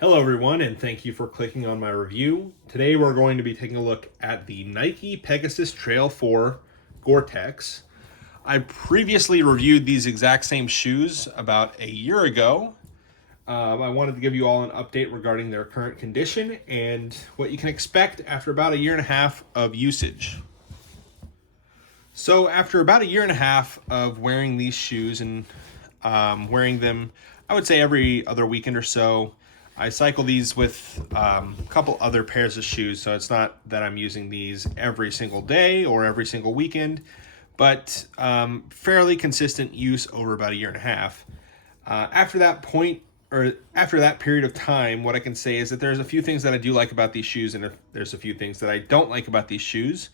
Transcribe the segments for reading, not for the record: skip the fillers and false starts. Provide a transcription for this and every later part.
Hello everyone, and thank you for clicking on my review. Today we're going to be taking a look at the Nike Pegasus Trail 4 Gore-Tex. I previously reviewed these exact same shoes about a year ago. I wanted to give you all an update regarding their current condition and what you can expect after about a year and a half of usage. So after about a year and a half of wearing these shoes and wearing them, I would say every other weekend or so, I cycle these with a couple other pairs of shoes, so it's not that I'm using these every single day or every single weekend, but fairly consistent use over about a year and a half. After that point, or after that period of time, what I can say is that there's a few things that I do like about these shoes, and there's a few things that I don't like about these shoes.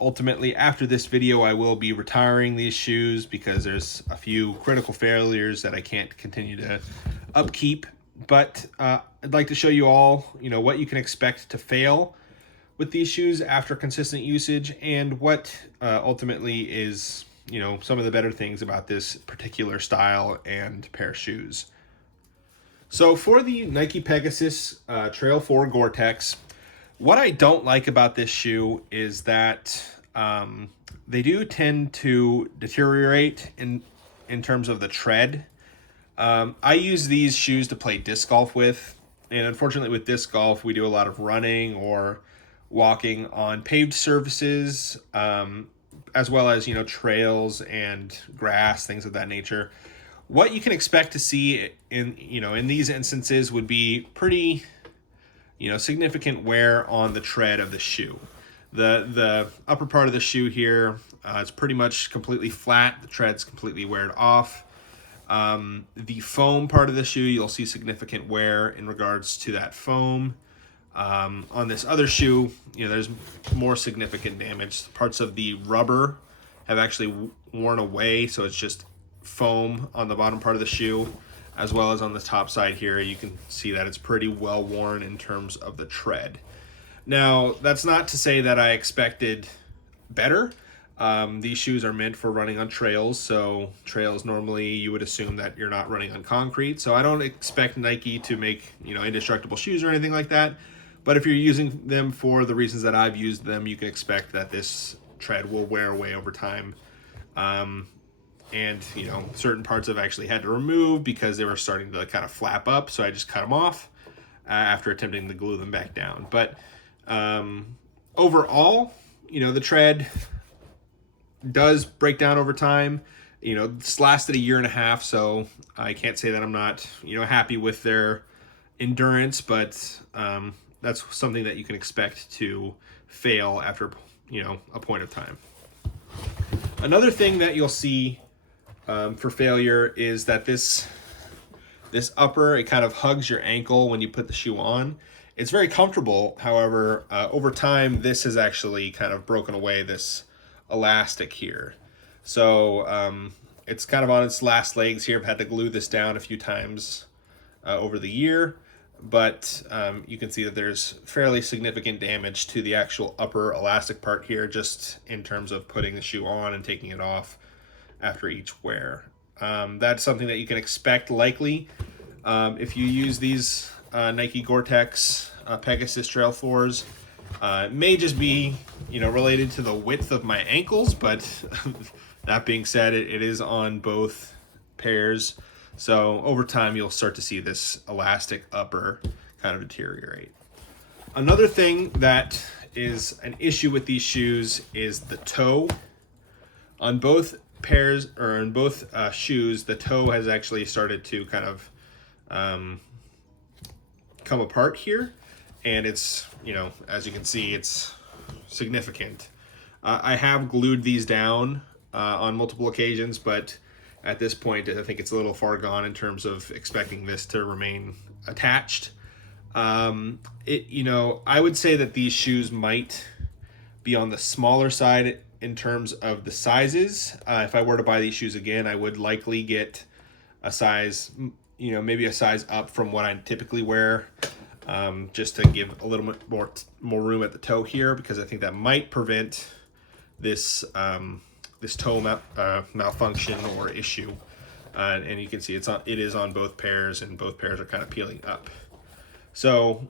Ultimately, after this video, I will be retiring these shoes because there's a few critical failures that I can't continue to upkeep. But I'd like to show you all, what you can expect to fail with these shoes after consistent usage, and what ultimately is, some of the better things about this particular style and pair of shoes. So for the Nike Pegasus Trail 4 Gore-Tex, what I don't like about this shoe is that they do tend to deteriorate in terms of the tread. I use these shoes to play disc golf with, and unfortunately with disc golf, we do a lot of running or walking on paved surfaces, as well as, trails and grass, things of that nature. What you can expect to see in these instances would be pretty, significant wear on the tread of the shoe. The upper part of the shoe here, it's pretty much completely flat. The tread's completely weared off. The foam part of the shoe, you'll see significant wear in regards to that foam. On this other shoe, there's more significant damage. Parts of the rubber have actually worn away, so it's just foam on the bottom part of the shoe, as well as on the top side here. You can see that it's pretty well worn in terms of the tread. Now, that's not to say that I expected better. These shoes are meant for running on trails, so trails normally you would assume that you're not running on concrete. So I don't expect Nike to make, indestructible shoes or anything like that. But if you're using them for the reasons that I've used them, you can expect that this tread will wear away over time. And certain parts I've actually had to remove because they were starting to kind of flap up, so I just cut them off after attempting to glue them back down. But overall, the tread does break down over time. This lasted a year and a half, so I can't say that I'm not, happy with their endurance, but that's something that you can expect to fail after, a point of time. Another thing that you'll see for failure is that this upper, it kind of hugs your ankle when you put the shoe on. It's very comfortable. However, over time, this has actually kind of broken away this elastic here. So it's kind of on its last legs here. I've had to glue this down a few times over the year, but you can see that there's fairly significant damage to the actual upper elastic part here, just in terms of putting the shoe on and taking it off after each wear. That's something that you can expect likely if you use these Nike Gore-Tex Pegasus Trail 4s. It may just be, related to the width of my ankles, but that being said, it is on both pairs. So over time, you'll start to see this elastic upper kind of deteriorate. Another thing that is an issue with these shoes is the toe. On both pairs, or in both shoes, the toe has actually started to kind of come apart here, and it's, as you can see, it's significant. I have glued these down on multiple occasions, but at this point I think it's a little far gone in terms of expecting this to remain attached. I would say that these shoes might be on the smaller side in terms of the sizes. If I were to buy these shoes again, I would likely get a size, maybe a size up from what I typically wear, just to give a little bit more room at the toe here, because I think that might prevent this this toe malfunction or issue. and you can see it is on both pairs, and both pairs are kind of peeling up. So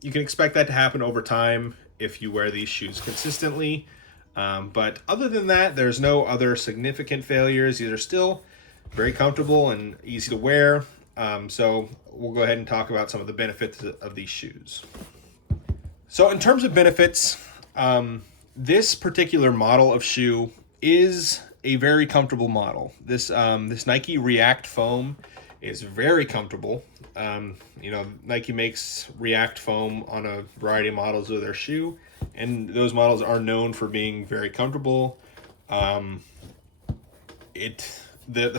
you can expect that to happen over time if you wear these shoes consistently. But other than that, there's no other significant failures. These are still very comfortable and easy to wear. So we'll go ahead and talk about some of the benefits of these shoes. So in terms of benefits, this particular model of shoe is a very comfortable model. This Nike React foam is very comfortable. Nike makes React foam on a variety of models of their shoe, and those models are known for being very comfortable. The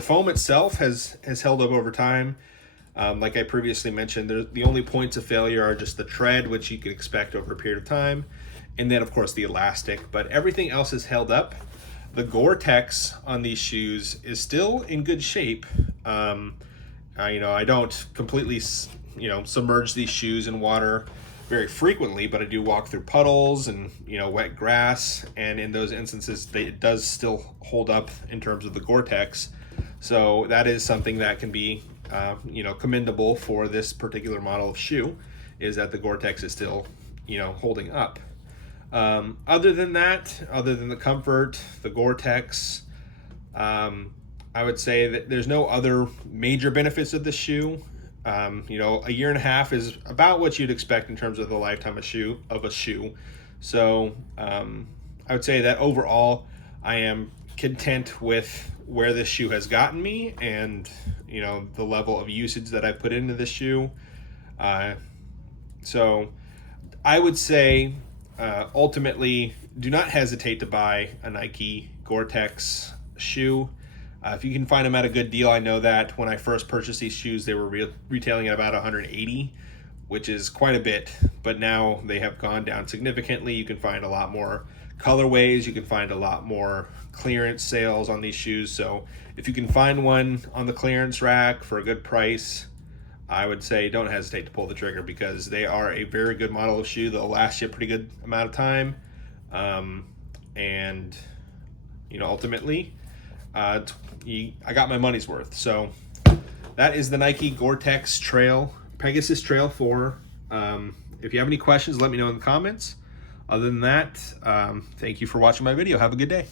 foam itself has held up over time. Like I previously mentioned, the only points of failure are just the tread, which you can expect over a period of time, and then of course the elastic, but everything else is held up. The Gore-Tex on these shoes is still in good shape. I don't completely, submerge these shoes in water very frequently, but I do walk through puddles and, wet grass. And in those instances, it does still hold up in terms of the Gore-Tex. So that is something that can be, commendable for this particular model of shoe, is that the Gore-Tex is still, holding up. Other than that, other than the comfort, the Gore-Tex, I would say that there's no other major benefits of the shoe. A year and a half is about what you'd expect in terms of the lifetime of a shoe. So I would say that overall, I am content with where this shoe has gotten me, and the level of usage that I put into this shoe. So I would say ultimately, do not hesitate to buy a Nike Gore-Tex shoe. If you can find them at a good deal. I know that when I first purchased these shoes, they were retailing at about $180, which is quite a bit, but now they have gone down significantly. You can find a lot more colorways. You can find a lot more clearance sales on these shoes. So if you can find one on the clearance rack for a good price, I would say don't hesitate to pull the trigger, because they are a very good model of shoe. They'll last you a pretty good amount of time. And ultimately, I got my money's worth. So that is the Nike Gore-Tex Pegasus Trail 4. If you have any questions, let me know in the comments. Other than that, thank you for watching my video. Have a good day.